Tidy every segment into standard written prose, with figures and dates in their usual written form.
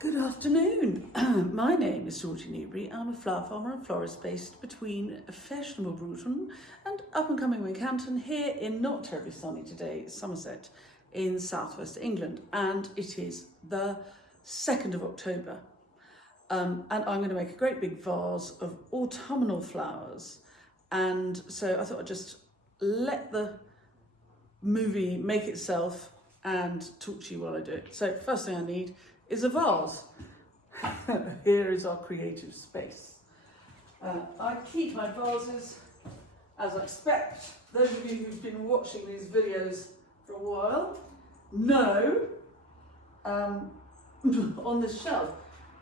Good afternoon. My name is Georgie Newbery. I'm a flower farmer and florist based between fashionable Bruton and up-and-coming Wincanton here in not terribly sunny today, Somerset in southwest England. And it is the 2nd of October. And I'm going to make a great big vase of autumnal flowers. And so I thought I'd just let the movie make itself and talk to you while I do it. So first thing I need is a vase. Here is our creative space. I keep my vases as I expect. Those of you who've been watching these videos for a while know on this shelf.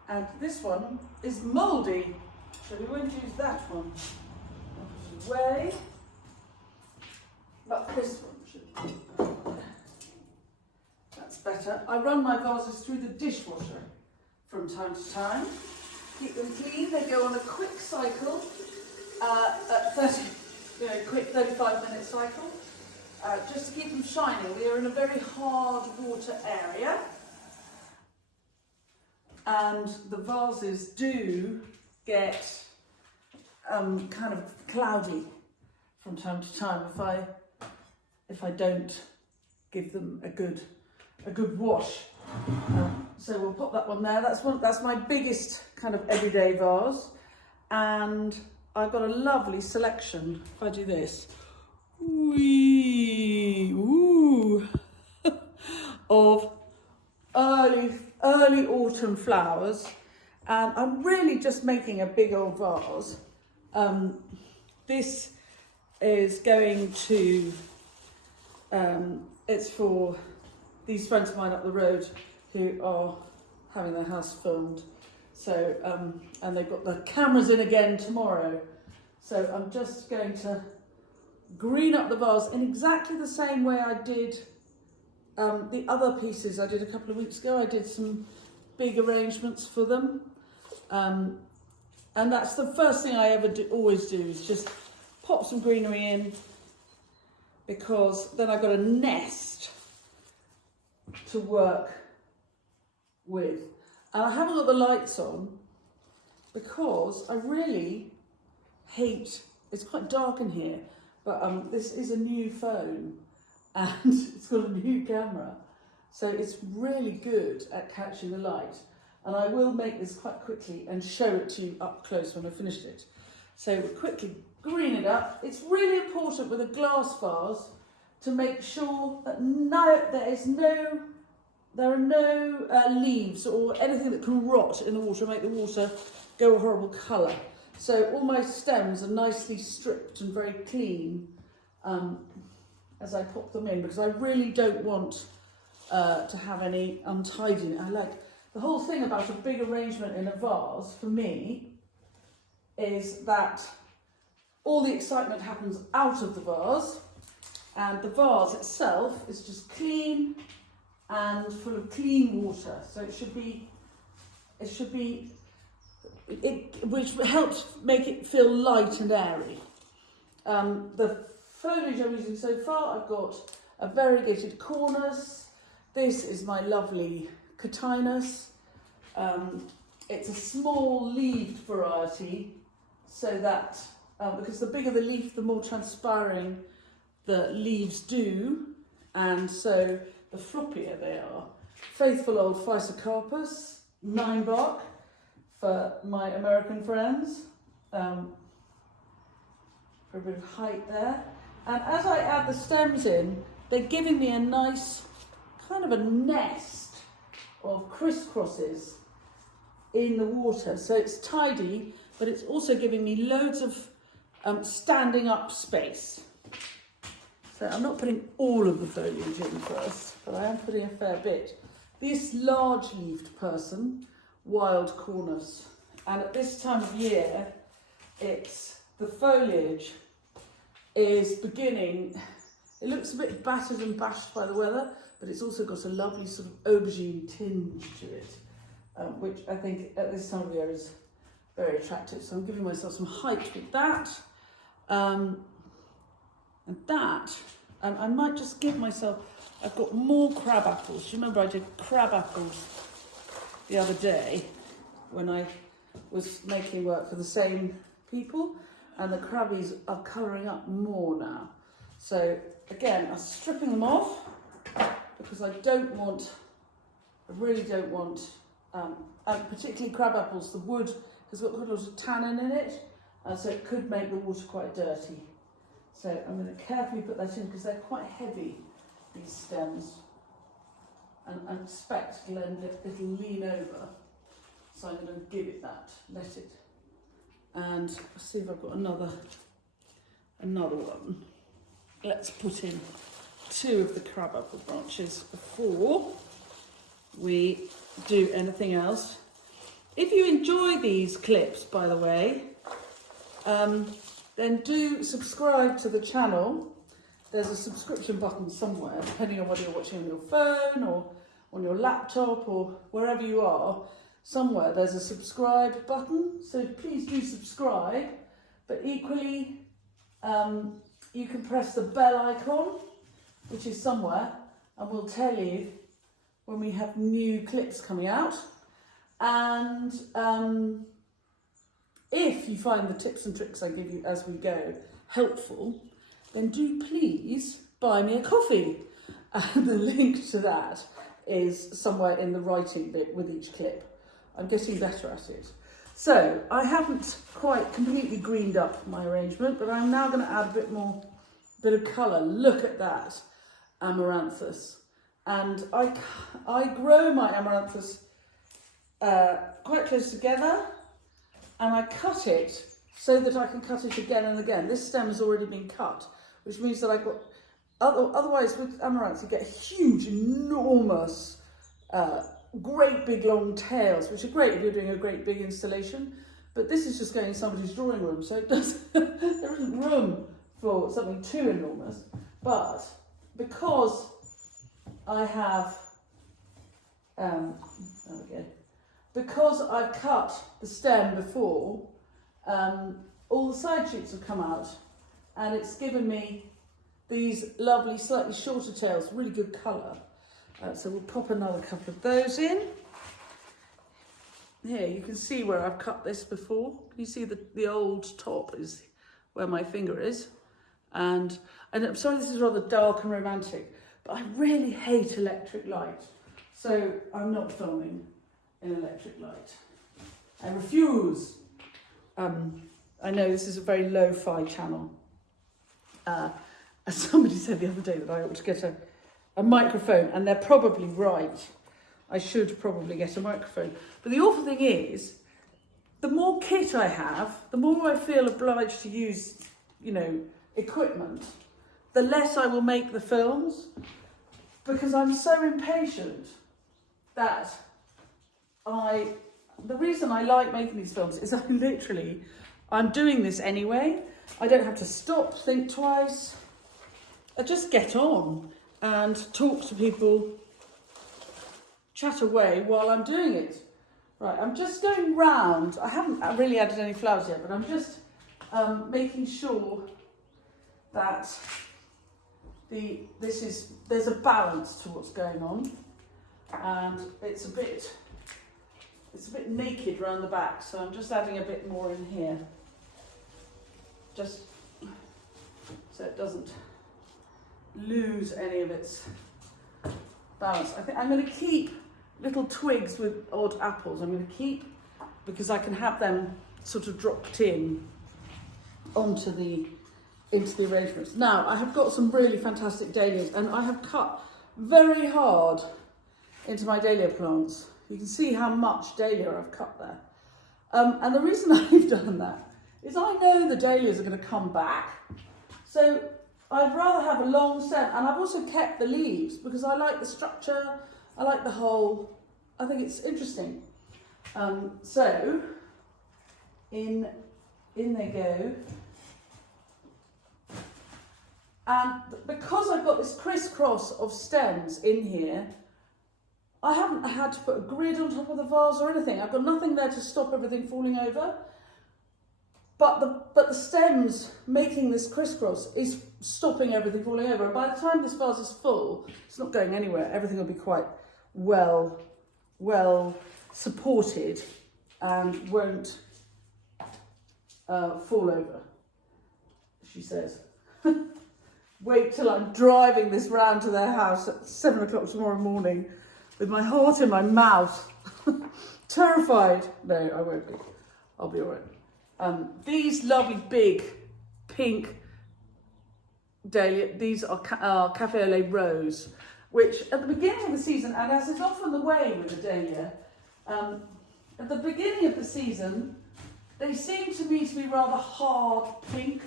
And this one is mouldy, so we won't use that one. I'll put it away. But this one should. That's better. I run my vases through the dishwasher from time to time. Keep them clean. They go on a quick cycle, quick 35-minute cycle, just to keep them shining. We are in a very hard water area, and the vases do get kind of cloudy from time to time if I don't give them a good wash. So we'll pop that one there. That's my biggest kind of everyday vase, and I've got a lovely selection. If I do this, of early autumn flowers, and I'm really just making a big old vase. This is going to it's for these friends of mine up the road who are having their house filmed. So, and they've got the cameras in again tomorrow. So I'm just going to green up the vase in exactly the same way I did the other pieces I did a couple of weeks ago. I did some big arrangements for them. And that's the first thing I always do is just pop some greenery in, because then I've got a nest to work with. And I haven't got the lights on because I really hate, it's quite dark in here, but this is a new phone and it's got a new camera, so it's really good at catching the light. And I will make this quite quickly and show it to you up close when I've finished it. So we'll quickly green it up. It's really important with a glass vase to make sure that there are no leaves or anything that can rot in the water and make the water go a horrible colour. So all my stems are nicely stripped and very clean as I pop them in, because I really don't want to have any untidiness. I like the whole thing about a big arrangement in a vase, for me, is that all the excitement happens out of the vase, and the vase itself is just clean and full of clean water. So which helps make it feel light and airy. The foliage I'm using so far, I've got a variegated cornus. This is my lovely cotinus. It's a small leaved variety, so that because the bigger the leaf, the more transpiring the leaves do, and so the floppier they are. Faithful old Physocarpus, 9 bark for my American friends, for a bit of height there. And as I add the stems in, they're giving me a nice kind of a nest of crisscrosses in the water. So it's tidy, but it's also giving me loads of standing up space. So I'm not putting all of the foliage in first, but I am putting a fair bit. This large-leaved person, wild cornus, and at this time of year, the foliage is beginning. It looks a bit battered and bashed by the weather, but it's also got a lovely sort of aubergine tinge to it, which I think at this time of year is very attractive. So I'm giving myself some height with that. And I might just give myself, I've got more crab apples. Do you remember I did crab apples the other day when I was making work for the same people, and the crabbies are colouring up more now. So again, I'm stripping them off because I really don't want, and particularly crab apples, the wood has got quite a lot of tannin in it, and so it could make the water quite dirty. So I'm going to carefully put that in because they're quite heavy, these stems, and I expect it'll lean over. So I'm going to give it that, let it, and see if I've got another one. Let's put in 2 of the crabapple branches before we do anything else. If you enjoy these clips, by the way, then do subscribe to the channel. There's a subscription button somewhere, depending on whether you're watching on your phone or on your laptop or wherever you are. Somewhere there's a subscribe button, so please do subscribe. But equally, you can press the bell icon, which is somewhere, and we'll tell you when we have new clips coming out. And if you find the tips and tricks I give you as we go helpful, then do please buy me a coffee. And the link to that is somewhere in the writing bit with each clip. I'm getting better at it. So I haven't quite completely greened up my arrangement, but I'm now going to add a bit of colour. Look at that amaranthus. And I grow my amaranthus quite close together, and I cut it so that I can cut it again and again. This stem has already been cut, which means that I've got, otherwise with amaranth you get huge, enormous, great big long tails, which are great if you're doing a great big installation, but this is just going in somebody's drawing room, so there isn't room for something too enormous. But because I have, there we go, because I've cut the stem before, all the side shoots have come out, and it's given me these lovely, slightly shorter tails, really good colour. So we'll pop another couple of those in. Here, you can see where I've cut this before. Can you see the old top is where my finger is? And I'm sorry this is rather dark and romantic, but I really hate electric light. So I'm not filming in electric light. I refuse. I know this is a very lo-fi channel. As somebody said the other day that I ought to get a microphone, and they're probably right. I should probably get a microphone. But the awful thing is, the more kit I have, the more I feel obliged to use, equipment, the less I will make the films, because I'm so impatient that the reason I like making these films is I'm doing this anyway. I don't have to stop, think twice. I just get on and talk to people, chat away while I'm doing it. Right, I'm just going round. I haven't really added any flowers yet, but I'm just making sure that there's a balance to what's going on, and it's a bit naked round the back, so I'm just adding a bit more in here, just so it doesn't lose any of its balance. I think I'm going to keep little twigs with odd apples. I'm going to keep, because I can have them sort of dropped in into the arrangements. Now, I have got some really fantastic dahlias, and I have cut very hard into my dahlia plants. You can see how much dahlia I've cut there. And the reason I've done that is I know the dahlias are going to come back. So I'd rather have a long stem, and I've also kept the leaves because I like the structure, I like the whole, I think it's interesting. So in they go. And because I've got this crisscross of stems in here, I haven't had to put a grid on top of the vase or anything. I've got nothing there to stop everything falling over. But the stems making this crisscross is stopping everything falling over. And by the time this vase is full, it's not going anywhere. Everything will be quite well supported and won't fall over, she says. Wait till I'm driving this round to their house at 7 o'clock tomorrow morning with my heart in my mouth. Terrified. No, I won't be. I'll be all right. These lovely big pink dahlia, these are Cafe au lait Rose, which at the beginning of the season, and as is often the way with the dahlia, at the beginning of the season, they seem to me to be rather hard pink.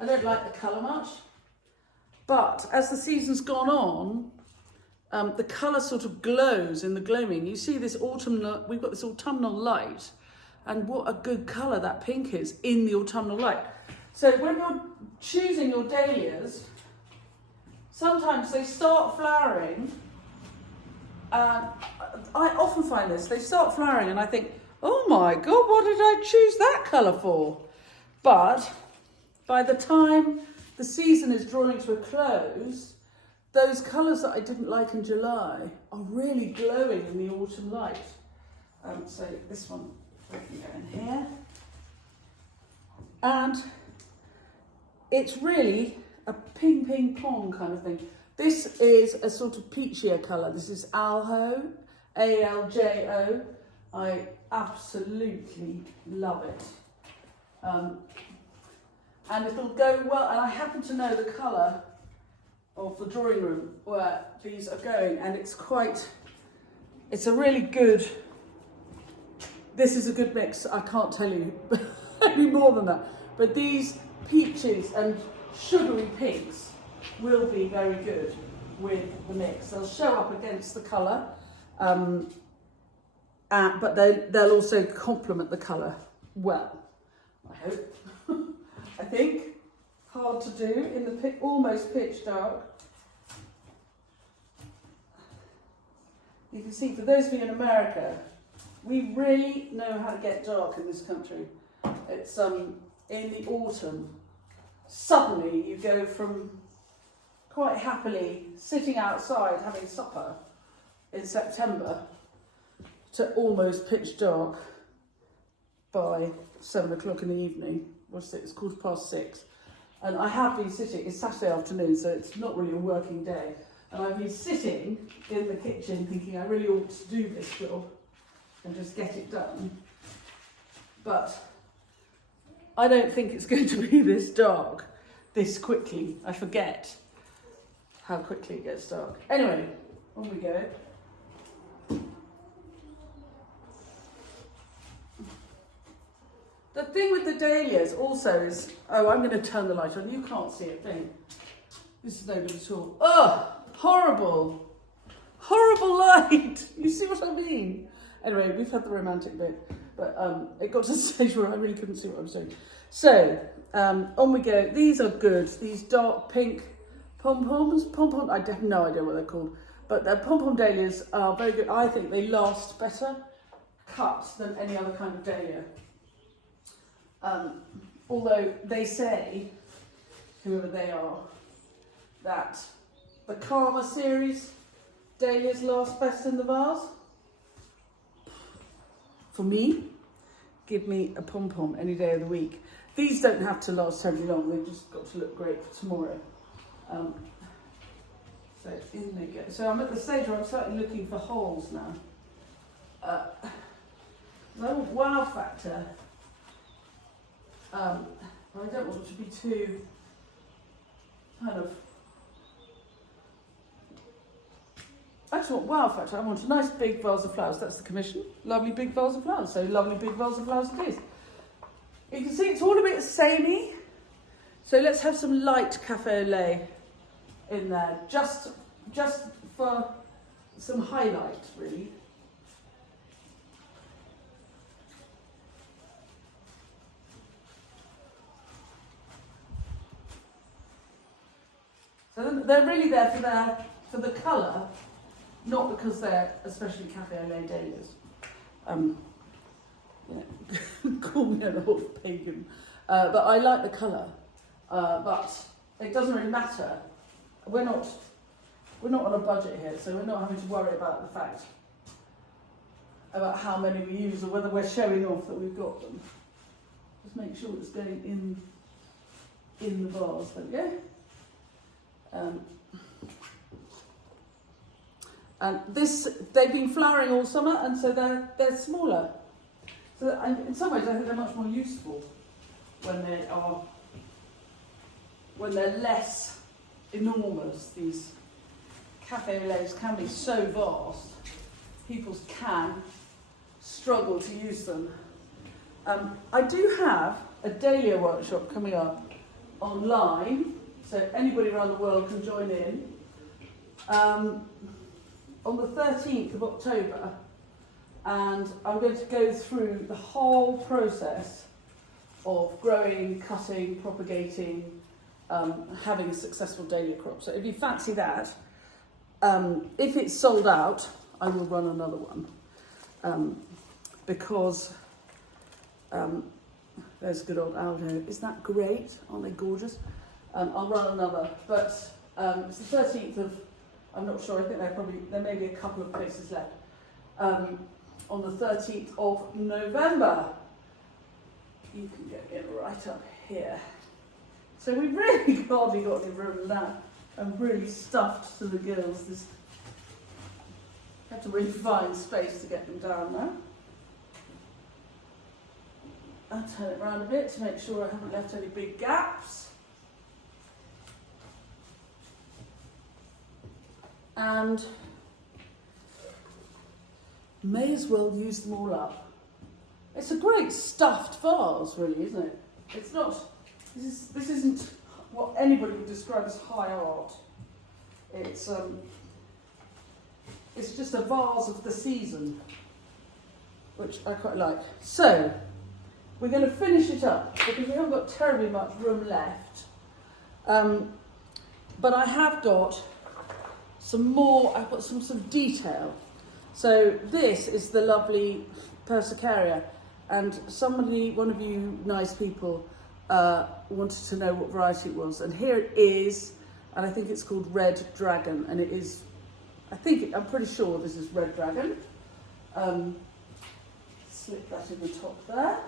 I don't like the colour much. But as the season's gone on, the colour sort of glows in the gloaming. You see this autumnal, we've got this autumnal light, and what a good colour that pink is in the autumnal light. So when you're choosing your dahlias, sometimes they start flowering, and I often find this, they start flowering and I think, oh my God, what did I choose that colour for? But by the time the season is drawing to a close, those colours that I didn't like in July are really glowing in the autumn light. So this one, we can go in here. And it's really a ping ping pong kind of thing. This is a sort of peachier colour. This is Aljo, A-L-J-O. I absolutely love it. And it'll go well, and I happen to know the colour of the drawing room where these are going, and it's a really good, this is a good mix. I can't tell you any more than that, but these peaches and sugary pinks will be very good with the mix. They'll show up against the colour, but they'll also complement the colour well, I hope. I think. Hard to do in the almost pitch dark. You can see, for those of you in America, we really know how to get dark in this country. It's in the autumn. Suddenly you go from quite happily sitting outside having supper in September to almost pitch dark by 7 o'clock in the evening. What's it? It's 6:15. And I have been sitting, it's Saturday afternoon, so it's not really a working day. And I've been sitting in the kitchen thinking I really ought to do this job and just get it done. But I don't think it's going to be this dark this quickly. I forget how quickly it gets dark. Anyway, on we go. The thing with the dahlias also is, oh, I'm going to turn the light on. You can't see a thing. This is no good at all. Oh, horrible. Horrible light. You see what I mean? Anyway, we've had the romantic bit, but it got to the stage where I really couldn't see what I was doing. So, on we go. These are good. These dark pink pom-poms. Pom-pom, I have no idea what they're called. But the pom-pom dahlias are very good. I think they last better cut than any other kind of dahlia. Although they say, whoever they are, that the Karma series dahlias last best in the vase. For me, give me a pom-pom any day of the week. These don't have to last terribly long, they've just got to look great for tomorrow. So in they go. So I'm at the stage where I'm starting looking for holes now. The wow factor. I don't want it to be too kind of. I just want wow factor. I want a nice big vase of flowers. That's the commission. Lovely big vase of flowers. So lovely big vase of flowers it is. You can see it's all a bit samey. So let's have some light cafe au lait in there, just for some highlight, really. So they're really there for the colour, not because they're especially cafe au lait dahlias. Call me an old pagan, but I like the colour. But it doesn't really matter. We're not on a budget here, so we're not having to worry about the fact about how many we use or whether we're showing off that we've got them. Just make sure it's going in the vase. There we go. And they've been flowering all summer, and so they're smaller. So in some ways, I think they're much more useful when they're less enormous. These cafe au laits can be so vast, people can struggle to use them. I do have a dahlia workshop coming up online, so anybody around the world can join in. On the 13th of October, and I'm going to go through the whole process of growing, cutting, propagating, having a successful dahlia crop. So if you fancy that, if it's sold out, I will run another one, because there's good old Aldo. Isn't that great? Aren't they gorgeous? I'll run another, but it's the 13th of, I'm not sure, I think there may be a couple of places left, on the 13th of November. You can get it right up here. So we've really hardly got any room now. I'm really stuffed to the gills. I have to really find space to get them down now. I'll turn it around a bit to make sure I haven't left any big gaps. And may as well use them all up. It's a great stuffed vase, really, isn't it? It's not, this isn't what anybody would describe as high art. It's just a vase of the season, which I quite like. So, we're going to finish it up because we haven't got terribly much room left. But I have got some more, I've got some detail. So this is the lovely Persicaria, and one of you nice people wanted to know what variety it was, and here it is, and I think it's called Red Dragon, and it is, I'm pretty sure this is Red Dragon. Slip that in the top there.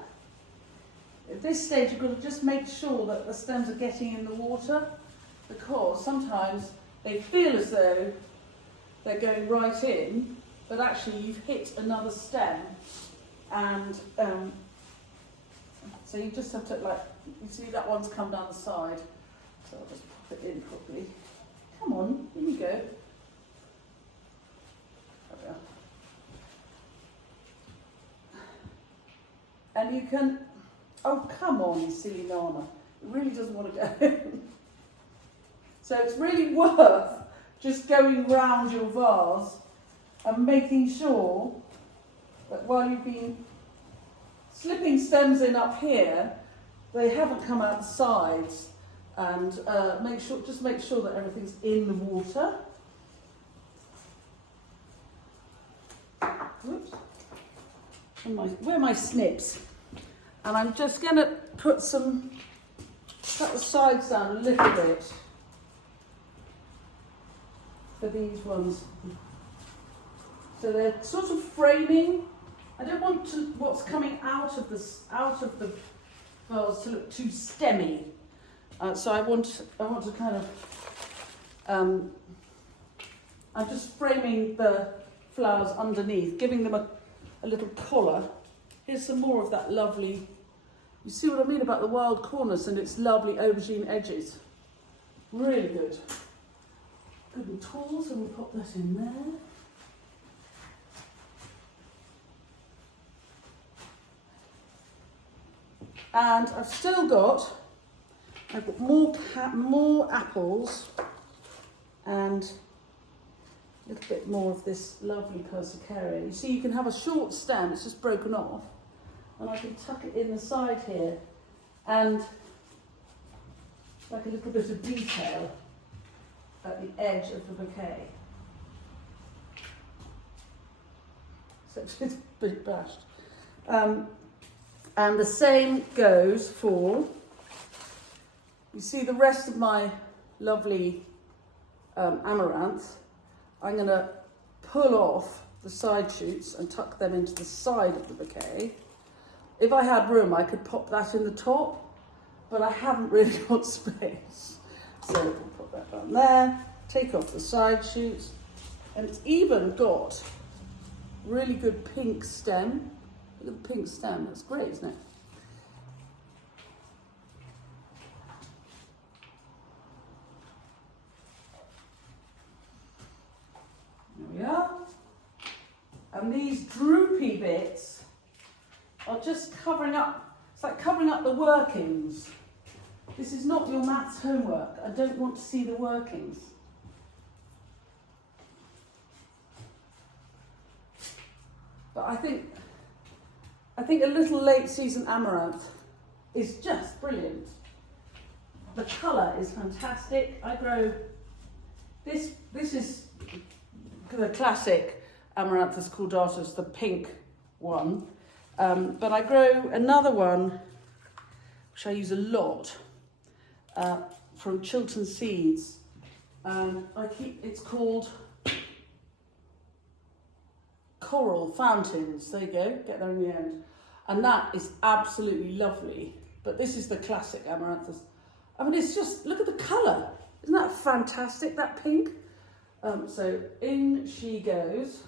At this stage you've got to just make sure that the stems are getting in the water, because sometimes they feel as though they're going right in, but actually you've hit another stem, and so you just have to, you see that one's come down the side, so I'll just pop it in properly. Come on, here you go. There we are. And you can, oh come on, you silly Nana, it really doesn't want to go in. So it's really worth just going round your vase and making sure that while you've been slipping stems in up here, they haven't come out the sides, and make sure that everything's in the water. Oops. Where are my snips? And I'm just going to cut the sides down a little bit for these ones. So they're sort of framing. I don't want what's coming out of the vase to look too stemmy. So I want to kind of, I'm just framing the flowers underneath, giving them a little collar. Here's some more of that lovely, you see what I mean about the wild cornice and its lovely aubergine edges. Really good. Good and tall, so we'll pop that in there. And I've got more apples and a little bit more of this lovely Persicaria. You see, you can have a short stem, it's just broken off, and I can tuck it in the side here, and like a little bit of detail at the edge of the bouquet. So it's a bit bashed. And the same goes for, you see the rest of my lovely amaranth. I'm going to pull off the side shoots and tuck them into the side of the bouquet. If I had room, I could pop that in the top, but I haven't really got space. So we'll put that down there, take off the side shoots, and it's even got really good pink stem. Look at the pink stem, that's great, isn't it? There we are. And these droopy bits are just covering up, it's like covering up the workings. This is not your maths homework. I don't want to see the workings. But I think a little late season amaranth is just brilliant. The colour is fantastic. I grow this is the classic Amaranthus caudatus, the pink one. But I grow another one, which I use a lot, from Chiltern Seeds. It's called Coral Fountains. There you go, get there in the end. And that is absolutely lovely. But this is the classic Amaranthus. I mean, it's just, look at the colour. Isn't that fantastic, that pink? So in she goes.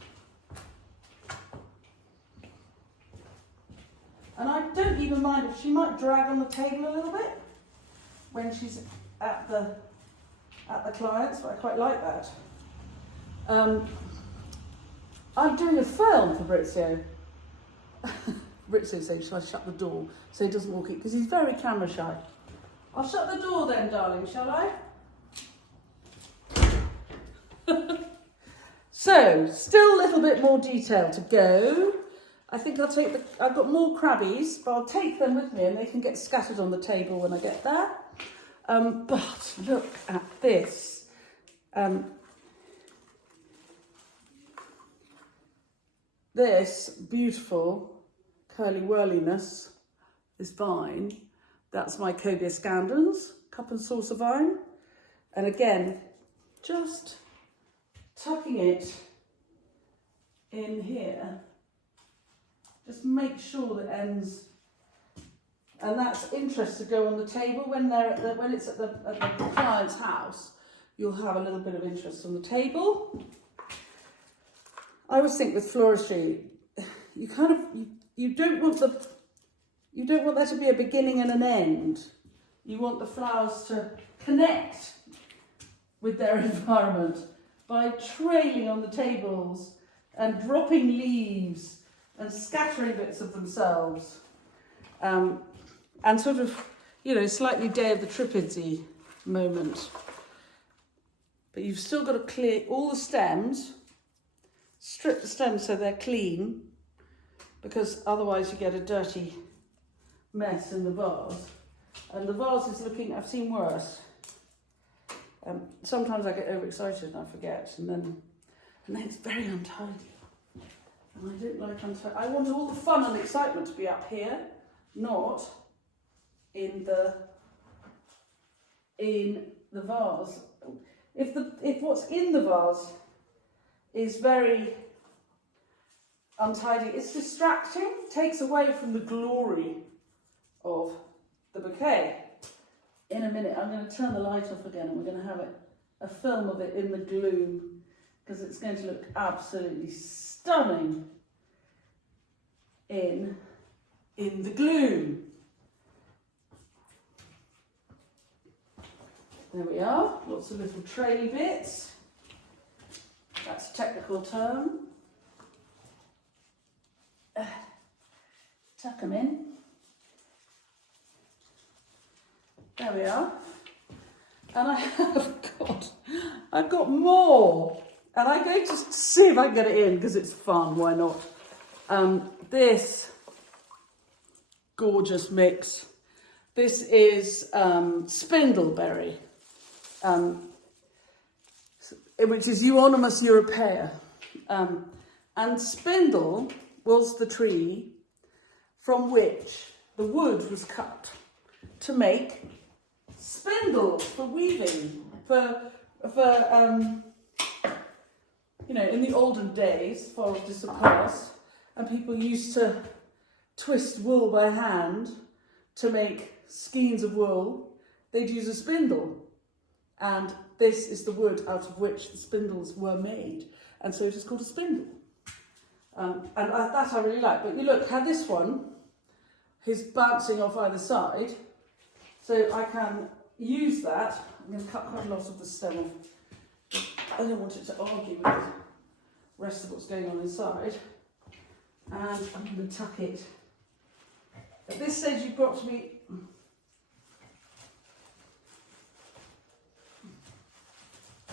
And I don't even mind if she might drag on the table a little bit when she's at the clients, but I quite like that. I'm doing a film for Brizio. Brizio saying, shall I shut the door so he doesn't walk in? Because he's very camera shy. I'll shut the door then, darling, shall I? So, still a little bit more detail to go. I think I've got more crabbies, but I'll take them with me and they can get scattered on the table when I get there. But look at this. This beautiful curly whirliness, this vine, that's my Cobia scandens, cup and saucer vine. And again, just tucking it in here. Just make sure that ends, and that's interest to go on the table when it's at the client's house. You'll have a little bit of interest on the table. I always think with floristry, you don't want there to be a beginning and an end. You want the flowers to connect with their environment by trailing on the tables and dropping leaves and scattering bits of themselves, and sort of, slightly Day of the Tripids-y moment. But you've still got to clear all the stems, strip the stems so they're clean, because otherwise you get a dirty mess in the vase. And the vase is looking, I've seen worse. Sometimes I get overexcited and I forget, and then it's very untidy. And I don't like untidy. I want all the fun and excitement to be up here, not in the vase. If what's in the vase is very untidy, it's distracting, takes away from the glory of the bouquet. In a minute, I'm going to turn the light off again and we're going to have a film of it in the gloom, because it's going to look absolutely stunning in the gloom. There we are, lots of little traily bits. That's a technical term. Tuck them in. There we are. And I've got more. And I'm going to see if I can get it in, because it's fun, why not? This gorgeous mix. This is spindleberry, which is Euonymus europaea. And spindle was the tree from which the wood was cut to make spindles for weaving, for you know, in the olden days, far off distant past, and people used to twist wool by hand to make skeins of wool, they'd use a spindle. And this is the wood out of which the spindles were made. And so it is called a spindle. That I really like. But you look, how this one is bouncing off either side. So I can use that. I'm going to cut quite a lot of the stem off. I don't want it to argue with the rest of what's going on inside. And I'm going to tuck it. At this stage, you've got to be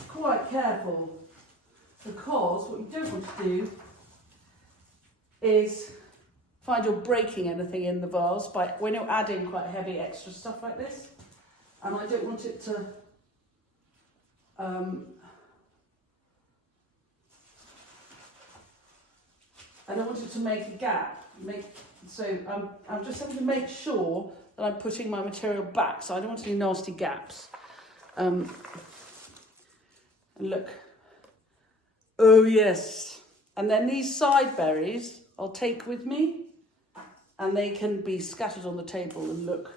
quite careful, because what you don't want to do is find you're breaking anything in the vase by when you're adding quite heavy extra stuff like this. And I don't want it to make a gap. So I'm just having to make sure that I'm putting my material back, so I don't want any nasty gaps. And look, oh yes. And then these side berries I'll take with me, and they can be scattered on the table and look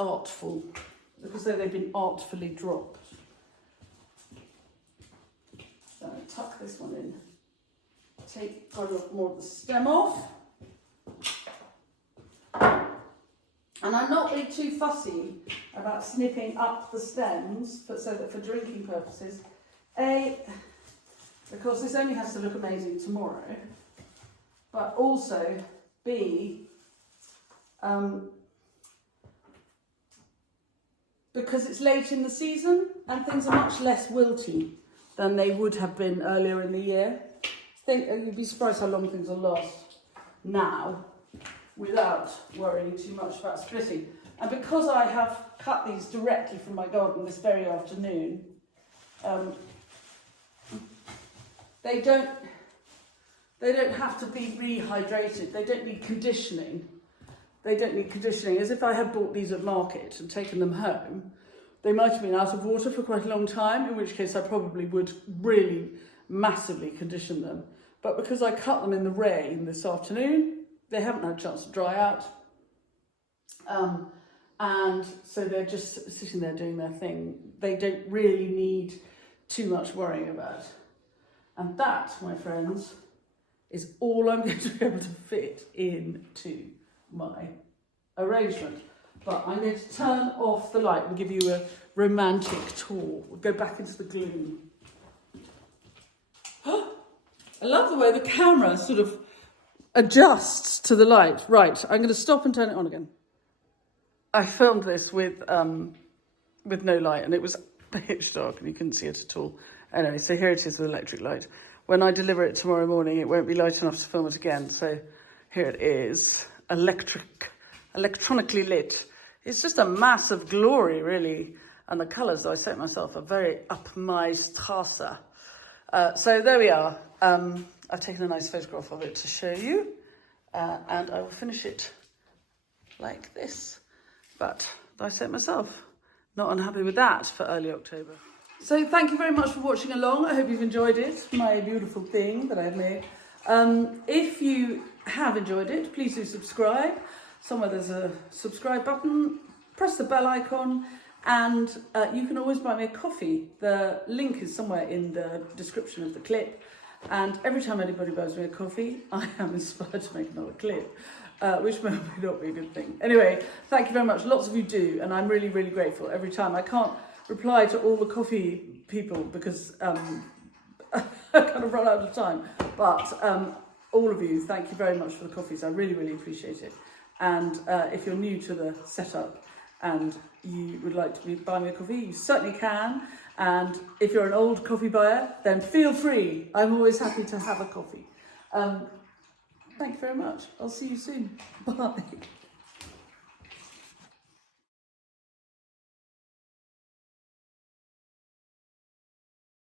artful, look as though they've been artfully dropped. So I'll tuck this one in, take quite a lot more of the stem off. And I'm not really too fussy about snipping up the stems so that for drinking purposes, A, because this only has to look amazing tomorrow, but also B, because it's late in the season and things are much less wilty than they would have been earlier in the year. You'd be surprised how long things will last now without worrying too much about splitting. And because I have cut these directly from my garden this very afternoon, they don't have to be rehydrated. They don't need conditioning. They don't need conditioning. As if I had bought these at market and taken them home, they might have been out of water for quite a long time, in which case I probably would really massively condition them. But because I cut them in the rain this afternoon, they haven't had a chance to dry out. And so they're just sitting there doing their thing. They don't really need too much worrying about. And that, my friends, is all I'm going to be able to fit into my arrangement. But I'm going to turn off the light and give you a romantic tour. We'll go back into the gloom. I love the way the camera sort of adjusts to the light. Right, I'm going to stop and turn it on again. I filmed this with no light, and it was pitch dark and you couldn't see it at all. Anyway, so here it is with electric light. When I deliver it tomorrow morning, it won't be light enough to film it again. So here it is, electronically lit. It's just a mass of glory, really. And the colours that I set myself are very up my Strasse. So there we are. I've taken a nice photograph of it to show you. And I will finish it like this. But I set myself. Not unhappy with that for early October. So thank you very much for watching along. I hope you've enjoyed it, my beautiful thing that I've made. If you have enjoyed it, please do subscribe. Somewhere there's a subscribe button. Press the bell icon, and you can always buy me a coffee. The link is somewhere in the description of the clip. And every time anybody buys me a coffee, I am inspired to make another clip, which may or may not be a good thing. Anyway, thank you very much. Lots of you do, and I'm really, really grateful every time. I can't reply to all the coffee people because I kind of run out of time. But all of you, thank you very much for the coffees. I really, really appreciate it. And if you're new to the setup and you would like to buy me a coffee, you certainly can. And if you're an old coffee buyer, then feel free. I'm always happy to have a coffee. Thank you very much. I'll see you soon. Bye.